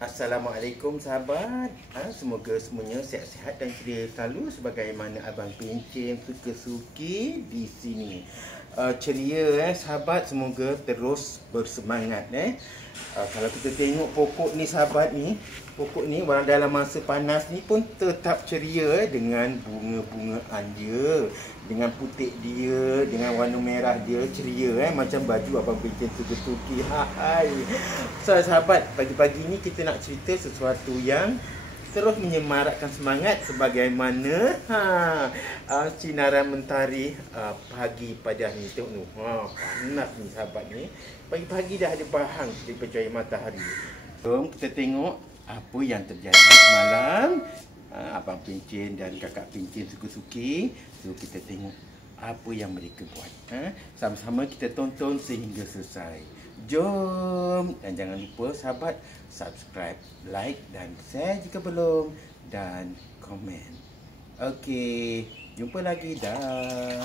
Assalamualaikum sahabat. Semoga semuanya sihat-sihat dan ceria selalu sebagaimana Abang Pencen suka-suki di sini. Ceria sahabat, semoga terus bersemangat Kalau kita tengok pokok ni sahabat ni, pokok ni walau dalam masa panas ni pun tetap ceria dengan bunga-bungaan dia, dengan putik dia, dengan warna merah dia ceria macam baju Abang Pencen suka-suki. Hai. So sahabat, pagi-pagi ni kita nak cerita sesuatu yang terus menyemarakkan semangat sebagaimana sinaran mentari pagi pada ni. Tengok ni, panas ni sahabat ni. Pagi-pagi dah ada bahang daripada cahaya matahari. Jom kita tengok apa yang terjadi semalam. Abang Pencen dan kakak Pencen suka-suki. So kita tengok apa yang mereka buat. Sama-sama kita tonton sehingga selesai. Jom, dan jangan lupa sahabat subscribe, like dan share jika belum, dan komen. Okey, jumpa lagi dah.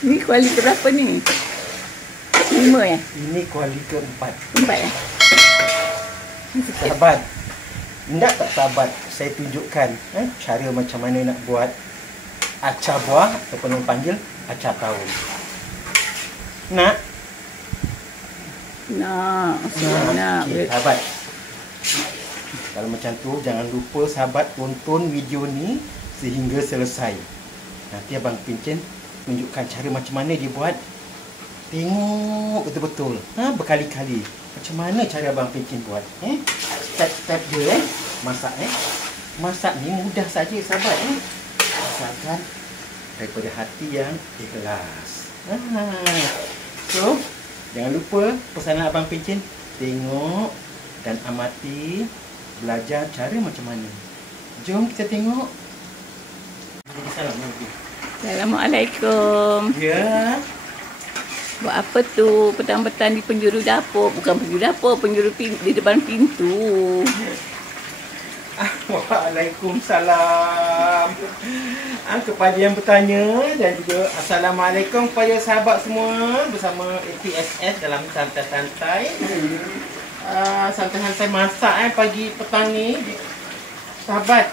Ini kuali berapa ni? 5 ya? Ini kuali keempat. 4 ya? Sahabat, hendak tak sahabat saya tunjukkan cara macam mana nak buat acar buah ataupun orang panggil acar tahun. Nak? Nak. Okay, sahabat. Kalau macam tu, jangan lupa sahabat tonton video ni sehingga selesai. Nanti Abang Pencen tunjukkan cara macam mana dia buat. Tengok betul-betul berkali-kali macam mana cara Abang Pencen buat. Step-step dia masak Masak ni mudah saja sahabat asalkan daripada hati yang ikhlas. So, jangan lupa pesanan Abang Pencen, tengok dan amati, belajar cara macam mana. Jom kita tengok. Assalamualaikum. Ya. Buat apa tu petang-petang di penjuru dapur? Bukan penjuru dapur, di depan pintu. Waalaikumsalam kepada yang bertanya, dan juga Assalamualaikum kepada sahabat semua bersama APSS dalam santai-santai. Santai-santai masak pagi petang ni sahabat.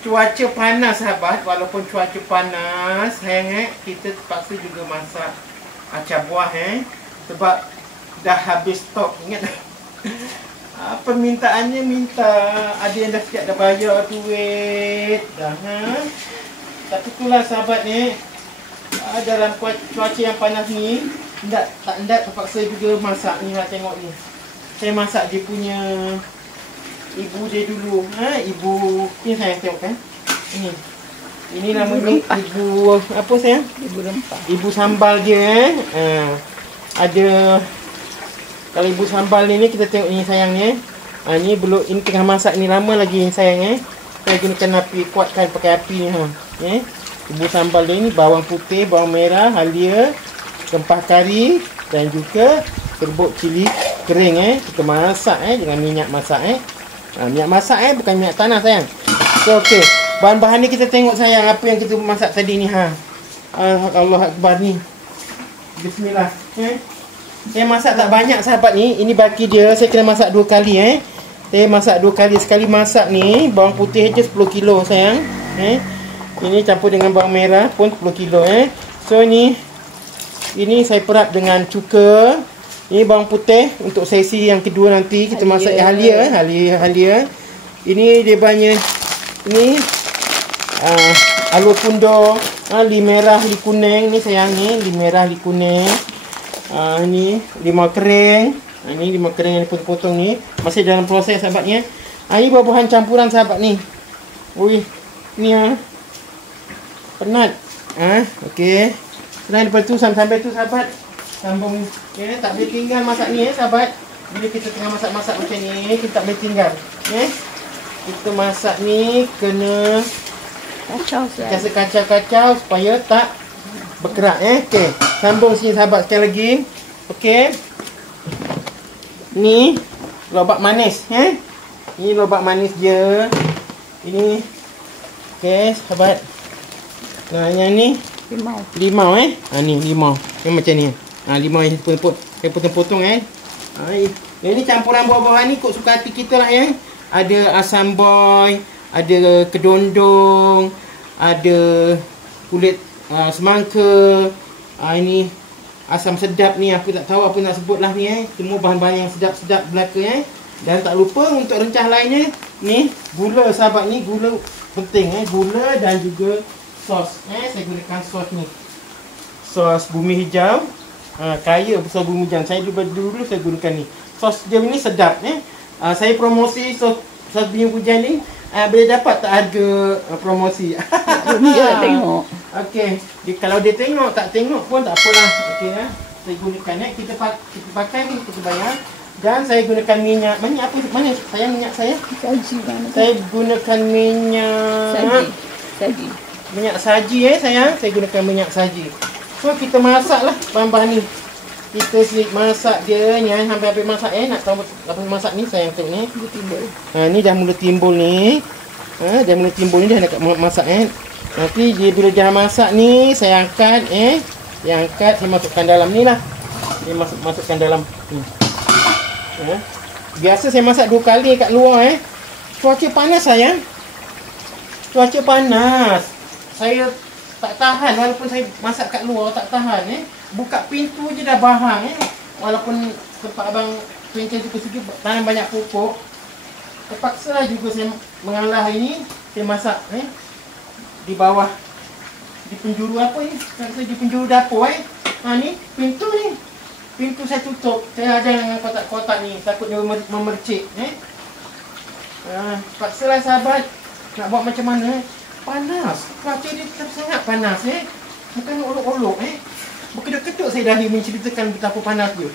Cuaca panas sahabat, walaupun cuaca panas sayang kita terpaksa juga masak acar buah sebab dah habis stok. Ingat tak? Permintaannya minta, ada yang dah siap dah bayar duit dah tapi itulah sahabat ni, dalam cuaca yang panas ni tak terpaksa juga masak ni. Tengok ni, saya masak dia punya ibu dia dulu. Ibu ni sayang tengok kan, ini namanya ibu apa sayang? Ibu rempah. Ibu sambal dia ada. Kalau ibu sambal ni kita tengok ni sayang ni. Ni belum, ini tengah masak ni, lama lagi sayang Saya gunakan api, kuatkan pakai api ni Ibu sambal dia ni bawang putih, bawang merah, halia, rempah kari dan juga serbuk cili kering Kita masak dengan minyak masak minyak masak bukan minyak tanah sayang. So okey, bahan-bahan ni kita tengok sayang apa yang kita masak tadi ni Allah Akbar ni. Bismillah. Saya masak tak banyak sahabat ni. Ini baki dia. Saya kena masak 2 kali Saya masak 2 kali. Sekali masak ni bawang putih je 10 kilo sayang. Ini campur dengan bawang merah pun 10 kilo So ini saya perap dengan cuka. Ini bawang putih untuk sesi yang kedua nanti kita masak halia. Ini dia banyak. Ini alur pundo, li merah, li kuning ni sayang ni, li merah, li kuning. Ini limau kering. Ini limau kering yang dipotong-potong ni. Masih dalam proses sahabatnya. Ini buah-buahan campuran sahabat ni. Ui, ni penat. Okey. Dan lepas tu sampai tu sahabat, sambung tak boleh tinggal masak ni sahabat. Bila kita tengah masak-masak macam ni, kita tak boleh tinggal. Kita masak ni kena kacau-kacau supaya tak berkerak Okey, sambung sini sahabat sekali lagi. Okey. Ni lobak manis Ni lobak manis dia. Ini okey sahabat. Nah, yang ni limau ni limau. Yang macam ni. Limau yang saya potong-potong Ini campuran buah-buahan ni ikut suka hati kita lah ya. Ada asam boy, ada kedondong, ada kulit semangka. Ini asam sedap ni, aku tak tahu apa nak sebut lah ni Semua bahan-bahan yang sedap-sedap belaka Dan tak lupa untuk rencah lainnya ni gula sahabat ni, gula penting gula dan juga sos saya gunakan sos ni. Sos bumi hijau. Kaya sos bumi hijau. Saya dulu saya gunakan ni. Sos dia ni sedap saya promosi sos bumi hijau ni boleh dapat tak harga promosi. Dia tengok. Okey, kalau dia tengok tak tengok pun tak apalah. Okey saya gunakan kita pakai ni, kita bayar. Dan saya gunakan minyak apa mana saya minyak saya? Saji mana? Saya gunakan minyak saji. Minyak saji sayang. Saya gunakan minyak saji. So kita masaklah bahan-bahan ni. Kita masak dia ni sampai habis masak nak tahu apa masak ni sayang tengok ni. Mula timbul. Ni dah mula timbul ni. Dah mula timbul ni dah nak masak Nanti dia bila dah masak ni saya angkat saya angkat, saya masukkan dalam ni lah. Saya masukkan dalam ni. Biasa saya masak 2 kali kat luar Cuaca panas sayang. Cuaca panas. Saya tak tahan walaupun saya masak kat luar tak tahan Buka pintu je dah bahang Walaupun tempat abang pencen suka-suka tanam banyak pokok. Terpaksalah juga saya mengalah ini. Saya masak di bawah di penjuru apa ni? Di penjuru dapur ni pintu ni. Pintu saya tutup. Saya ada dengan kotak-kotak ni. Takut dia memercik. Paksalah sahabat. Nak buat macam mana? Panas. Cuaca dia tetap sangat panas. Bukan olok-olok. Berkedut-kedut saya dah menceritakan betapa panas dia.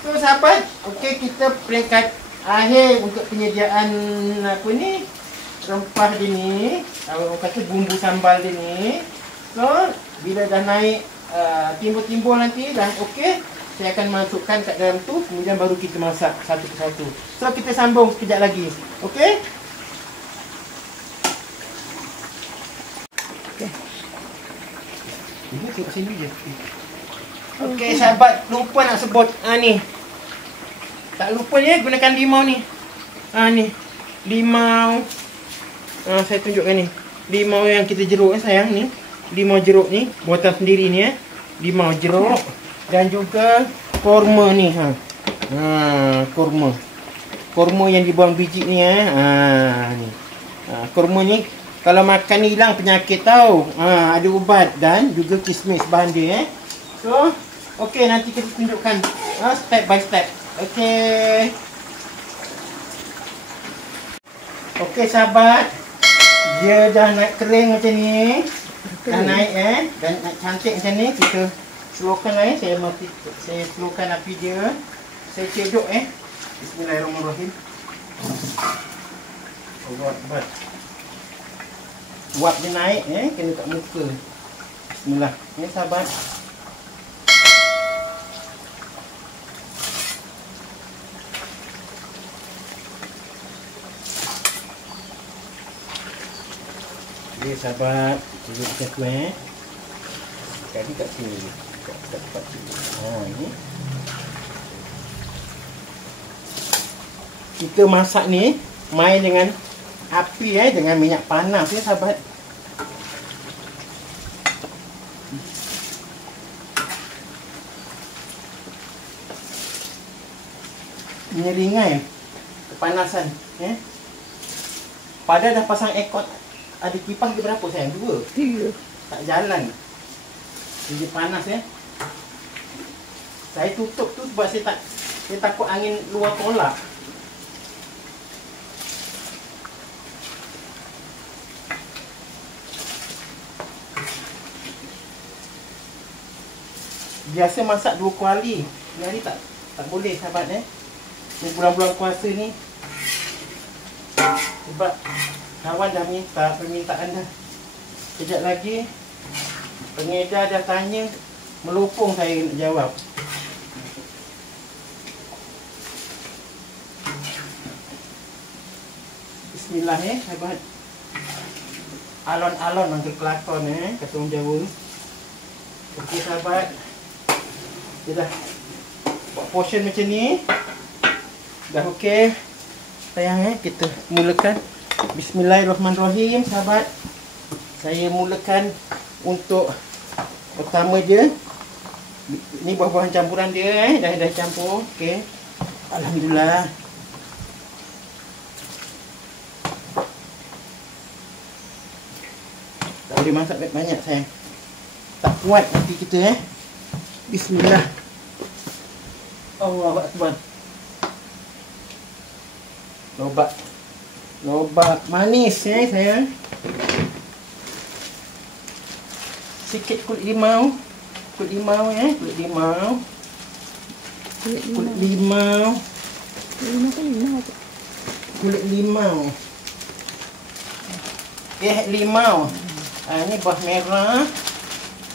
So sahabat. Okey, kita peringkat akhir untuk penyediaan apa ni? Rempah dia ni. Orang kata bumbu sambal dia ni. So, bila dah naik timbul-timbul nanti dah okey, saya akan masukkan kat dalam tu, kemudian baru kita masak satu persatu. So kita sambung sekejap lagi. Okey? Ini tengok sini je. Okey sahabat, lupa nak sebut ni. Tak lupa gunakan limau ni. Ni. Limau. Saya tunjukkan ni. Limau yang kita jeruk sayang ni. Limau jeruk ni buatan sendiri ni limau jeruk dan juga kurma ni kurma yang dibuang biji ni ni kurma ni kalau makan ni hilang penyakit tahu. Ada ubat dan juga kismis bahan dia so okey, nanti kita tunjukkan step by step. Okey sahabat, dia dah naik kering macam ni. Dah naik dan cantik macam ni. Kita slowkan saya slowkan api dia. Saya cedok Bismillahirrahmanirrahim. Allahu Uap dia naik kena kat muka. Bismillah. Sahabat. Sahabat, duduk macam tu sekali kat sini kat tempat sini. Ni kita masak ni main dengan api dengan minyak panas sahabat. Menyeringai kepanasan Pada dah pasang aircon. Ada kipas dia berapa sayang? 2? 3. Tak jalan. Dia panas Saya tutup tu sebab saya takut angin luar tolak. Biasa masak 2 kali. Ni tak boleh sahabat Ni bulan-bulan puasa ni. Sebab kawan dah minta permintaan dah. Sekejap lagi pengedar dah tanya, melopong saya nak jawab. Bismillah sahabat. Alon-alon untuk kelakon kata orang Jawa. Okey sahabat. Dia dah buat portion macam ni. Dah okey. Sayang kita mulakan. Bismillahirrahmanirrahim, sahabat. Saya mulakan untuk pertama je. Ni buah-buahan campuran dia dah campur. Okey. Alhamdulillah. Tak boleh masak banyak sayang. Tak kuat nanti kita Bismillah. Allahu akbar. Lobak manis sayang. Sikit kulit limau. Kulit limau. Limau. Ni buah merah.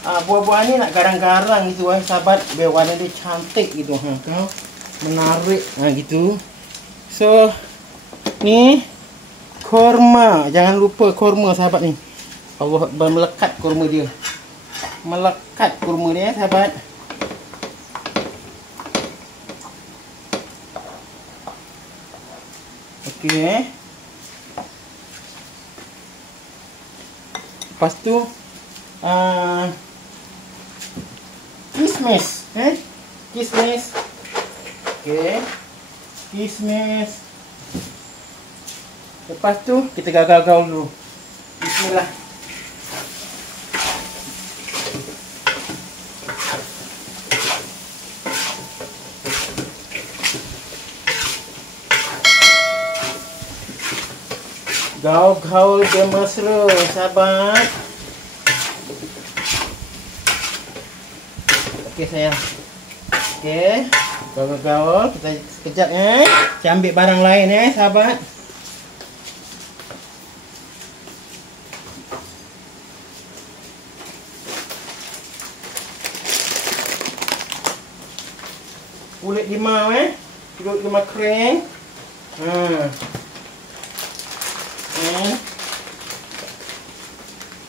Buah-buah ni nak garang-garang gitu sahabat, biar warna dia cantik gitu kau menarik gitu. So ni korma, jangan lupa korma sahabat ni. Allah melekat korma dia. Melekat korma dia sahabat. Okey. Lepas tu kismis, kismis. Okey. Kismis. Lepas tu kita gaul-gaul dulu. Bismillah. Gaul-gaul dia mesra, sahabat. Okey sayang. Okey. Gaul-gaul. Kita sekejap Kita ambil barang lain sahabat. Kulit limau kulit limau kering.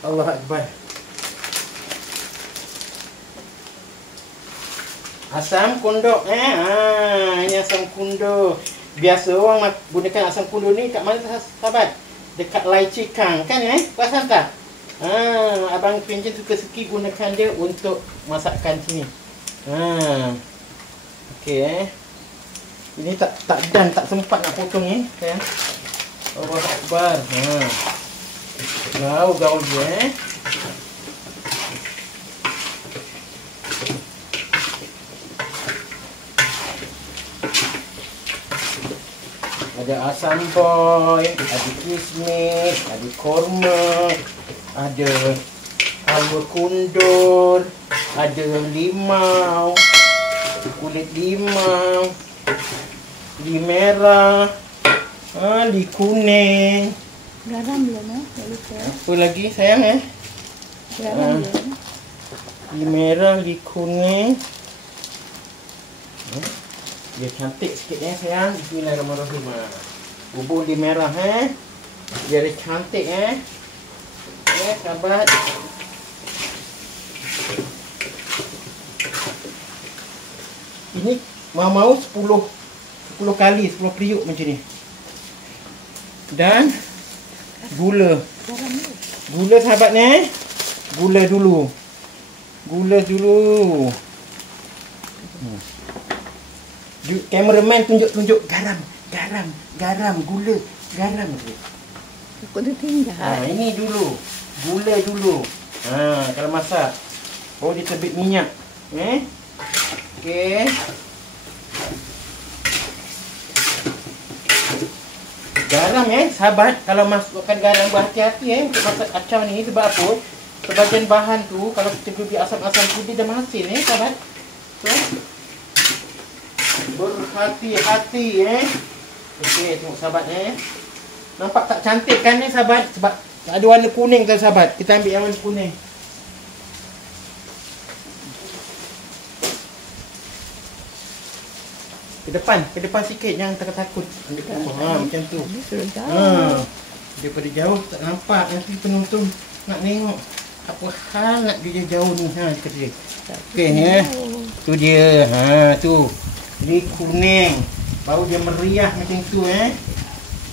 Allah Akbar. Asam kunduk ini asam kunduk. Biasa orang gunakan asam kunduk ni kat mana sahabat? Dekat lai cikang kan perasan tak? Abang Penjen suka sikit gunakan dia untuk masakan sini. Okey ini tak sempat nak potong sayang. Allah Akbar. Gaul dia ada asam boy, ada kismis, ada korma, ada halwa kundur, ada limau, kulit limau, li merah, li kuning. Garam belum lupa. Apa lagi sayang Garam belum. Li merah, li kuning. Dia cantik sikit sayang. Bismillahirrahmanirrahim. Bubur li merah biar dia cantik sahabat. Ini mau 10 kali 10 periuk macam ni. Dan gula sahabat gula dulu. Kameraman tunjuk garam, gula, garam. Aku tu tinggal. Ini dulu. Gula dulu. Kalau masak. Oh dia terbit minyak. Okey. Garam sahabat, kalau masukkan garam berhati-hati untuk masak kacau ni. Sebab apa? Sebagian bahan tu kalau kita beri asam-asam tu dia dah masin sahabat. So berhati-hati okey, tengok sahabat nampak tak cantik kan sahabat? Sebab tak ada warna kuning tu sahabat. Kita ambil yang warna kuning. Ke depan sikit, jangan takut. Macam tu. Daripada jauh tak nampak, nanti penonton nak tengok apa hal nak dia jauh ni. Okey Tu dia. Ha, tu. Ni kuning. Baru dia meriah macam tu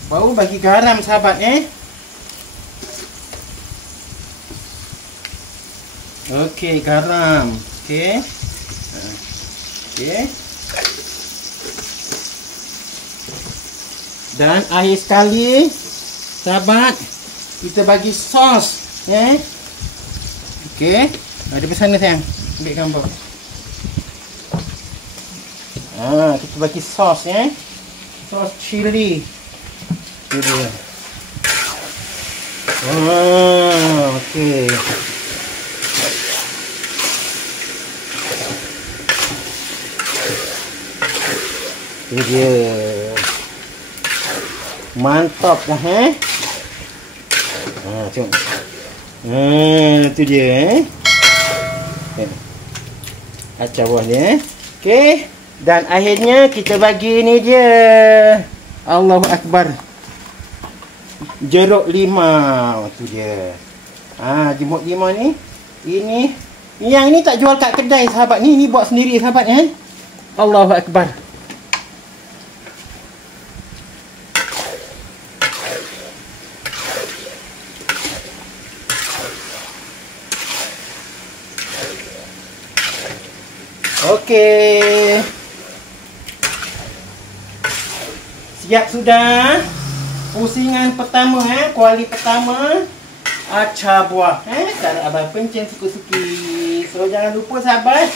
Baru bagi garam sahabat Okey, garam. Okey. Okey. Dan akhir sekali sahabat, kita bagi sos Okey. Ada di sana sayang. Ambil gambar. Kita bagi sos sos chili. Ini. Okey. Ini dia. Mantap dah tengok. Tu dia Acah buah dia Okey. Dan akhirnya kita bagi ni dia. Allahu Akbar. Jeruk limau. Tu dia. Jeruk limau ni. Yang ni tak jual kat kedai sahabat. Ni buat sendiri sahabat Allahu Akbar. Okey. Siap sudah. Pusingan pertama kuali pertama acar buah cara abang pencen suka-suki. So jangan lupa sahabat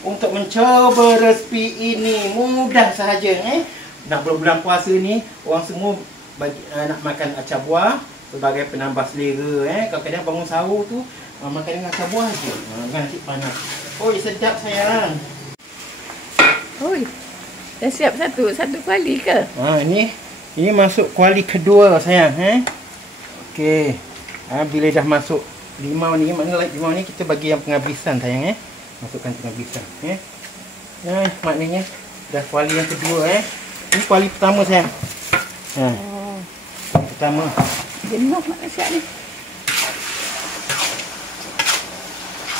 untuk mencoba resipi ini. Mudah sahaja Nak berbulan puasa ni orang semua nak makan acar buah sebagai penambah selera Kadang-kadang bangun sahur tu makan dengan acar buah je. Nasi panas. Oi, sedap sayang. Oi. Dah siap satu kuali ke? Ini masuk kuali kedua sayang Okey. Bila dah masuk limau ni, maknanya limau ni kita bagi yang penghabisan sayang Masukkan penghabisan maknanya dah kuali yang kedua Ini kuali pertama sayang. Pertama. Jenuh mak nasihat ni.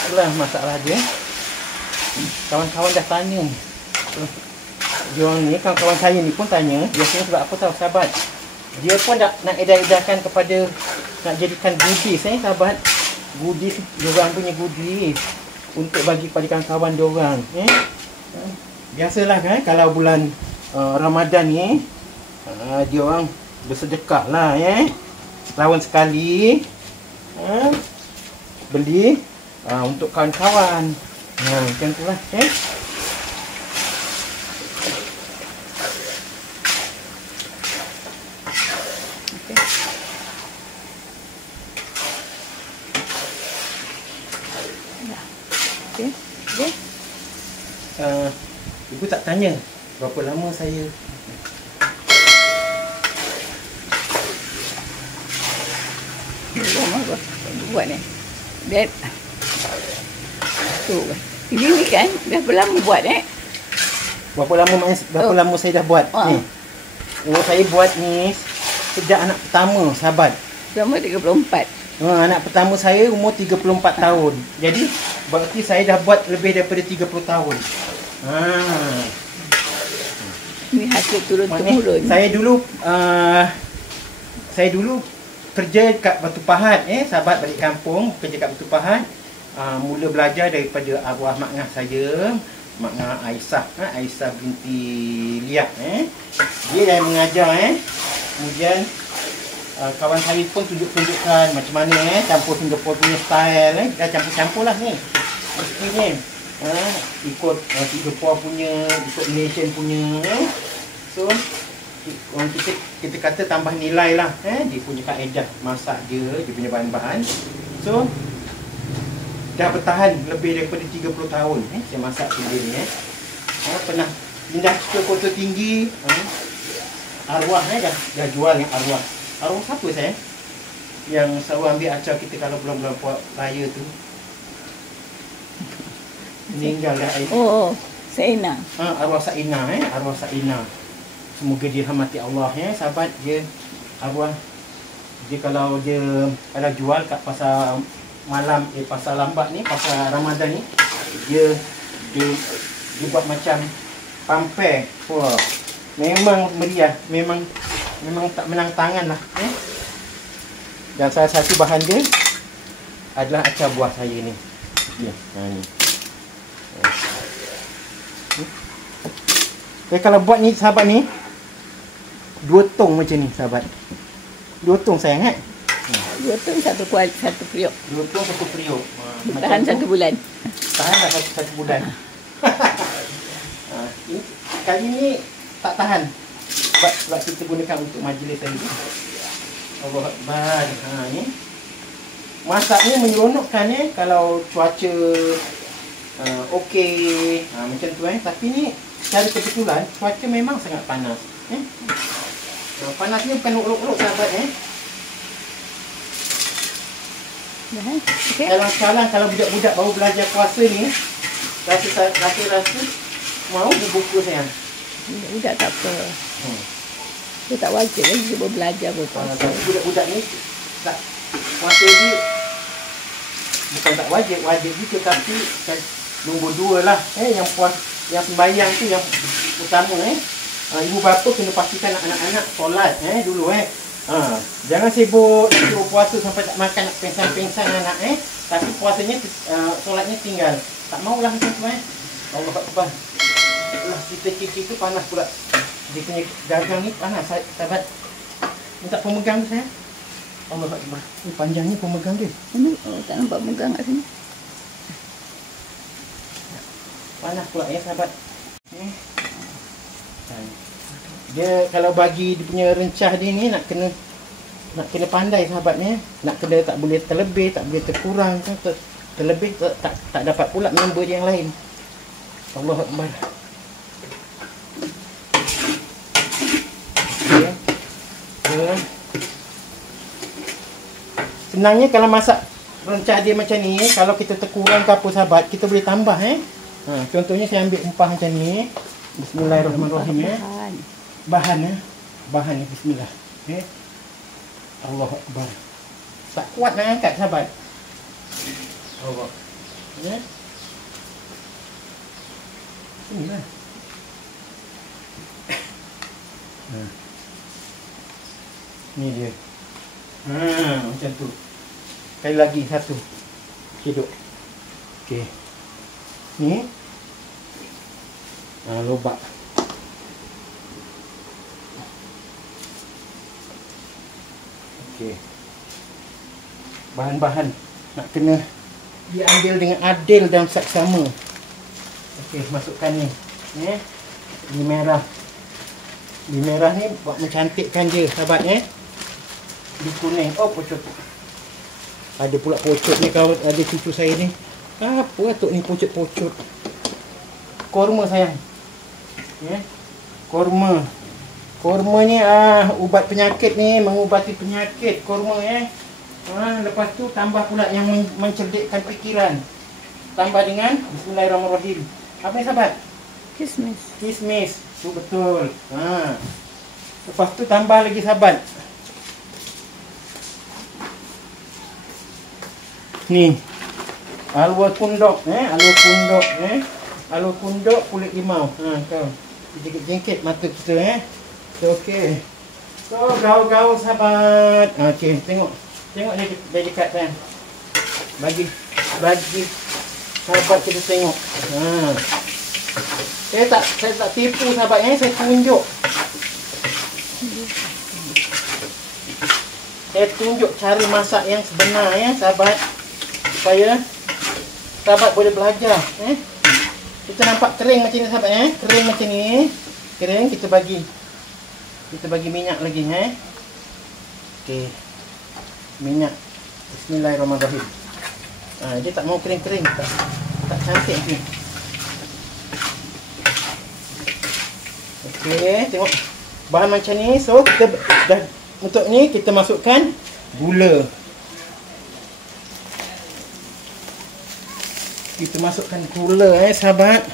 Itulah masalah dia. Kawan-kawan dah tanya. Diorang ni, kawan-kawan saya ni pun tanya. Biasanya sebab apa tahu sahabat? Dia pun nak edar-edarkan kepada, nak jadikan goodies sahabat. Goodies, diorang punya goodies. Untuk bagi kepada kawan-kawan diorang. Biasalah kan, kalau bulan Ramadan ni, diorang bersedekah lah setahun sekali. Beli untuk kawan-kawan. Macam tu lah Ibu tak tanya berapa lama saya buat ni. Dia tu. Ini kan berapa lama buat Berapa lama saya dah buat ni? Saya buat ni sejak anak pertama sahabat. Umur 34. Anak pertama saya umur 34 tahun. Jadi berarti saya dah buat lebih daripada 30 tahun. Ini hasil turun-temurun. Saya dulu kerja kat Batu Pahat sahabat, balik kampung kerja kat Batu Pahat. Mula belajar daripada arwah mak ngah saya, mak ngah Aisyah, Aisyah binti Liak Dia yang mengajar Kemudian kawan saya pun tunjuk-tunjukkan macam mana campur Singapore punya style dah campur-campur lah ni. Mesti ni ikut Singapore punya, ikut Malaysian punya. So kita kata tambah nilai lah dia punya kaedah masak dia punya bahan-bahan. So dah bertahan lebih daripada 30 tahun saya masak sendiri ni pernah pindah ke Kota Tinggi. Arwah dah jual yang arwah. Arwah siapa saya? Yang selalu ambil acar kita kalau bulan-bulan raya tu. Meninggal dah. Saina. Arwah Saina arwah Saina. Semoga dirahmati Allah sahabat. Dia arwah dia kalau jual kat pasar malam pasar lambat ni, pasar Ramadan ni, dia dia buat macam pamper. Wah. Memang meriah, memang tak menang tangan lah. Dan salah satu bahan dia adalah acar buah saya ni. Ni. Ni. Kalau buat ni sahabat ni 2 tong macam ni sahabat. 2 tong sayang 2 tong satu periuk. 2 tong 1 periuk. Tahan 1 bulan. Tahanlah 1 bulan. Kali ni tak tahan. Sebab kita gunakan untuk majlis tadi. Allah Akbar. Ni. Masak ni menyeronokkan kalau cuaca okey. Macam tu Tapi ni secara kebetulan cuaca memang sangat panas. Panas ni bukan olok-olok sahabat Okay. Kalau budak-budak baru belajar puasa ni rasa mau berbuka sayang. Budak tak apa. Dia tak wajib lagi dia belajar berpuasa. Budak-budak ni tak puasa dia bukan tak wajib juga, tapi nombor 2 lah yang yang sembahyang tu yang utama ibu bapa kena pastikan anak-anak solat dulu jangan sibuk suruh puasa sampai tak makan, nak pengsan-pengsan anak tapi puasanya solatnya tinggal. Tak maulah macam tu Allah Akbar. Allah, kita tu panas pula. Dia punya gagang ni panas sahabat. Minta pemegang tu saya. Allah Akbar. Ni panjangnya pemegang dia. Tak nampak pemegang kat sini. Panas pula sahabat. Dia kalau bagi dia punya rencah dia ni nak kena pandai sahabatnya. Nak kena tak boleh terlebih, tak boleh terkurang, terlebih tak dapat pula member yang lain. Allah Akbar. Senangnya kalau masak rencah dia macam ni, kalau kita terkurang ke apa sahabat, kita boleh tambah contohnya saya ambil umpah macam ni. Bismillahirrahmanirrahim bahan ni bismillah. Allah Akbar. Tak kuat nak angkat sahabat. Allah. Inilah. Ni dia. Macam tu. Sekali lagi satu. Hidup. Okey. Ni. Lobak. Okey. Bahan-bahan nak kena diambil dengan adil dan saksama. Okey, masukkan ni. Ni merah. Ni merah ni buat mencantikkan dia sahabat Ni kuning. Oh, pocot. Ada pula pocot ni kalau ada cucu saya ni. Apa atuk ni pocot-pocot? Korma sayang. Korma. Korma ni ubat penyakit ni, mengubati penyakit korma lepas tu tambah pula yang mencerdikkan fikiran. Tambah dengan bismillahirrahmanirrahim. Apa ni sahabat? Kismis. Tu betul. Lepas tu tambah lagi sahabat. Ni. Alwa kundok alwa kundok kulit limau. Kau. Jengkit mata kita So, okey. So, gaul-gaul sahabat. Okey, tengok dia dekat sayang. Bagi sahabat kita tengok. Saya tak tipu sahabat saya tunjuk. Saya tunjuk cara masak yang sebenar sahabat. Supaya sahabat boleh belajar Kita nampak kering macam ni sahabat Kering macam ni. Kering kita bagi minyak lagi Okey. Minyak. Bismillahirrahmanirrahim. Dia tak mau kering-kering, tak cantik ni. Okey, tengok bahan macam ni. So kita dah untuk ni kita masukkan gula. Kita masukkan gula sahabat.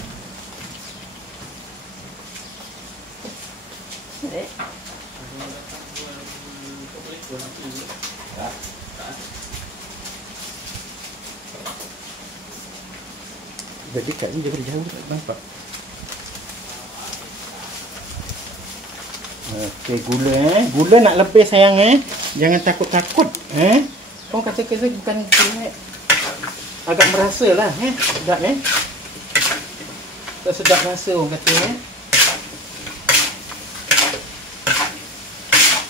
dekat ni daripada jauh tak nampak. Okey, gula Gula nak lebih sayang Jangan takut-takut Kau kata bukan gula agak merasa lah sedap sedap rasa orang kata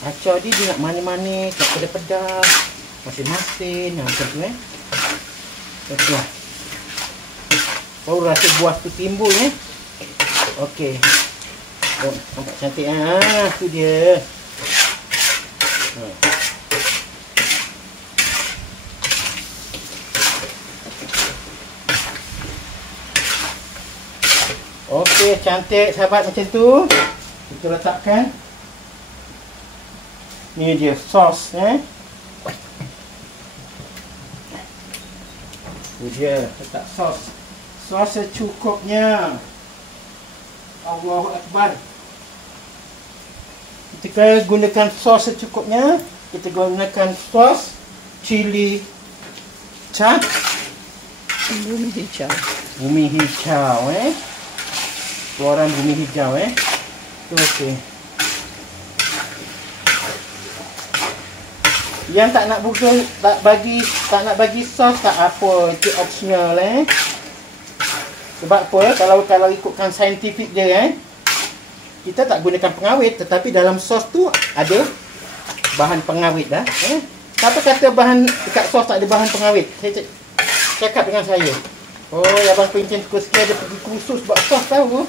Acar dia nak manis-manis, nak pedas-pedas, masin-masin, macam tu Betul lah. Baru rasa buah tu timbul Okey. Oh, nampak cantik tu dia. Okey, cantik sahabat macam tu. Kita letakkan. Ni dia sos Ni dia letak sos. Sos secukupnya. Allahu Akbar. Kita gunakan sos secukupnya. Kita gunakan sos cili bumi hijau. Bumi hijau Keluaran bumi hijau okey. Yang tak nak tak nak bagi sos tak apa, itu optional Sebab apa? Kalau ikutkan saintifik dia kita tak gunakan pengawet, tetapi dalam sos tu ada bahan pengawet dah. Siapa kata dekat sos tak ada bahan pengawet? Saya cakap dengan saya. Oh, abang pencen sikit ada pergi kursus buat sos tahu.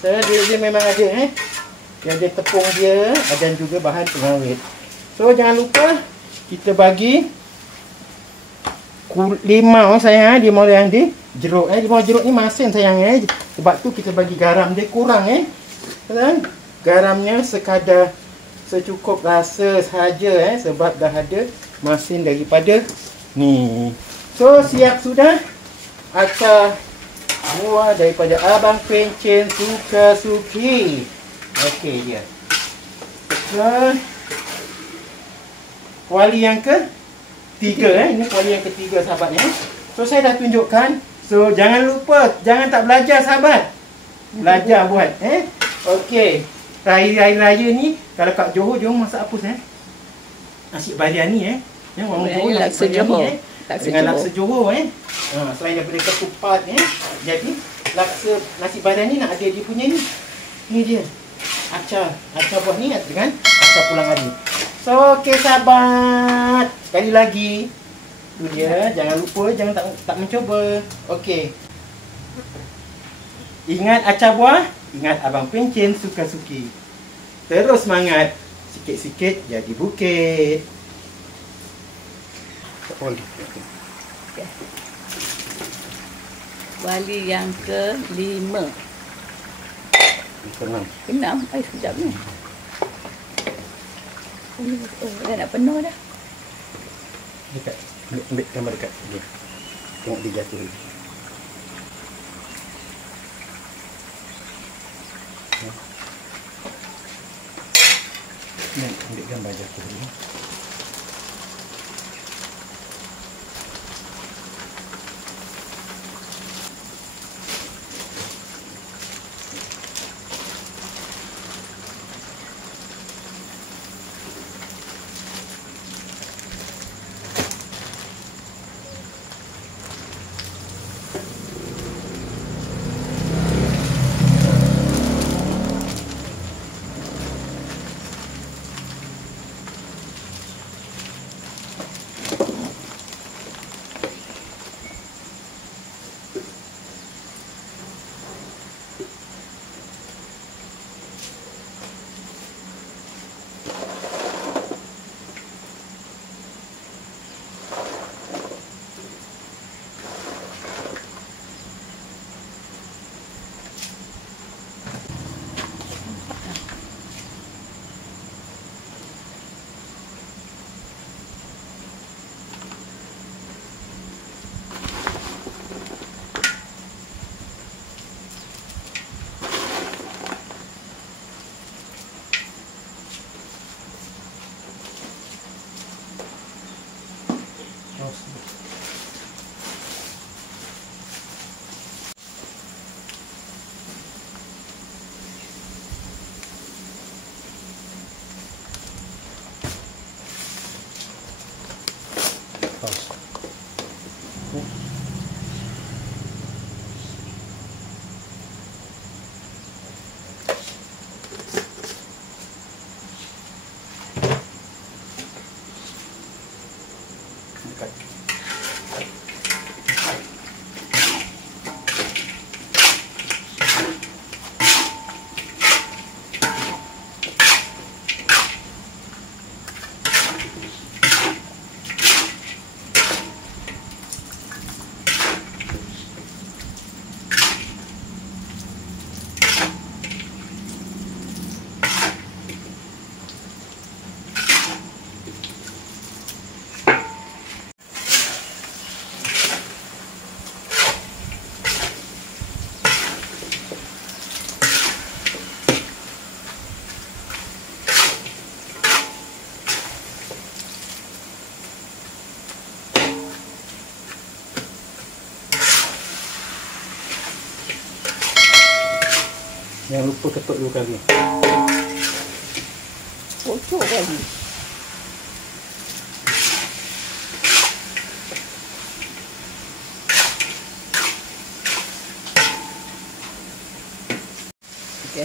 So dia memang ada Dia ada tepung dia dan juga bahan pengawet. So jangan lupa kita bagi limau sayang limau yang di jeruk limau jeruk ni masin sayang sebab tu kita bagi garam dia kurang garamnya sekadar secukup rasa saja sebab dah ada masin daripada ni. So siap sudah acar buah daripada Abang Pencen Suka-Suki. Okey dia. So kuali yang ketiga ini kuali yang ketiga sahabat So saya dah tunjukkan. So jangan lupa, jangan tak belajar sahabat. Belajar buat okey. Raya ni kalau kat Johor masak apa nasi biryani orang Johor laksa Johor. Dengan laksa Johor selain daripada ketupat jadi laksa nasi biryani nak ada dia punya ni dia acar buah ni dengan acar pulang hari. So okey sahabat, sekali lagi tu dia, jangan lupa, jangan tak mencuba. Okey, ingat acar buah, ingat Abang Pencen Suka-Suki. Terus semangat, sikit-sikit jadi bukit. Wali yang ke-5. Enam. Sekejap ni. Dah nak penuh dah. Dekat. Ambil gambar dekat dia. Tengok dia jatuh ni. Ambil gambar jatuh ni. Jangan lupa ketuk 2 kali. Kocok lagi. Okey.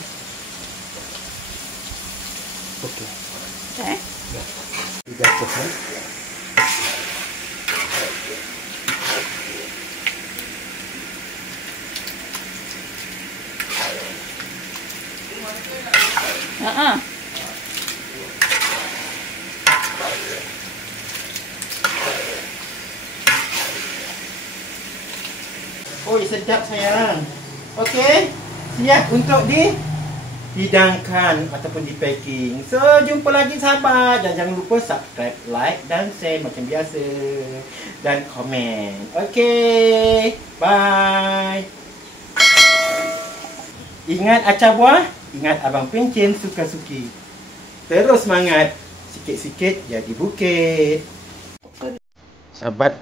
Okey. Eh? Ya. Dijatuh kan. Ha. Oi, sedap sayang. Okey. Siap untuk dihidangkan ataupun di packing. So, jumpa lagi sahabat. Dan jangan lupa subscribe, like dan share macam biasa. Dan komen. Okey. Bye. Ingat acar buah, ingat Abang Pencen suka-suki. Terus semangat. Sikit-sikit jadi bukit. Sahabat,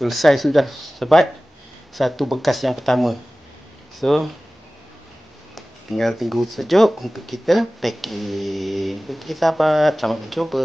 selesai sudah sahabat. Satu bekas yang pertama. So, tinggal tunggu sejuk untuk kita packing. Okey sahabat, selamat mencuba.